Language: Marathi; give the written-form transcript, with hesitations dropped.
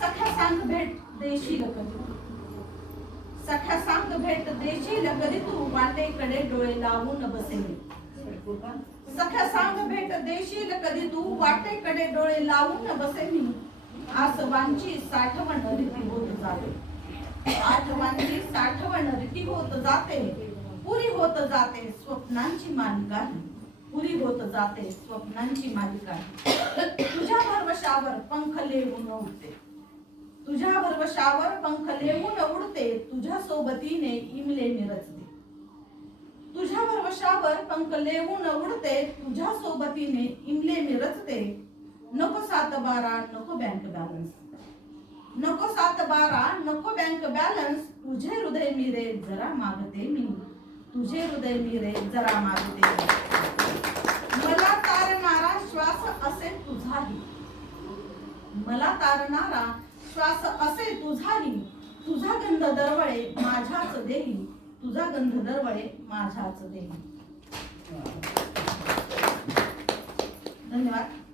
सख्या सांग भेट देशील कधी, सख्या सांग भेट देशील कधी तू वाटेकडे डोळे लावून बसेल. सख्या सांग भेट देशील कधी तू वाटेकडे डोळे लावून बसे मी. आसवांची साठवण रीती होत जाते, आठवांची साठवण रीती होत जाते. पुरी होत जाते स्वप्नांची मालिका, पुरी होत जाते स्वप्नांची मालिका. तुझ्या भरवशावर पंख लेवून उडते, तुझ्या भरवशावर पंख लेवून उडते. तुझ्या सोबतीने इमले मी रचते, तुझ्या भरवशावर पंख लेवून उडते. तुझ्या सोबतीने इमले मी रचते. नको 7-12 नको बँक बॅलन्स, नको 7-12 नको बँक बॅलन्स. तुझे हृदय मी रे जरा मागते मी, तुझे हृदय मी रे जरा मागते. मला तारणारा श्वास असे तुझाही, मला तारणारा श्वास असे तुझाही. तुझा गंध दरवळे माझ्याच देही, तुझा गंध दरवळे माझ्याच देही. धन्यवाद.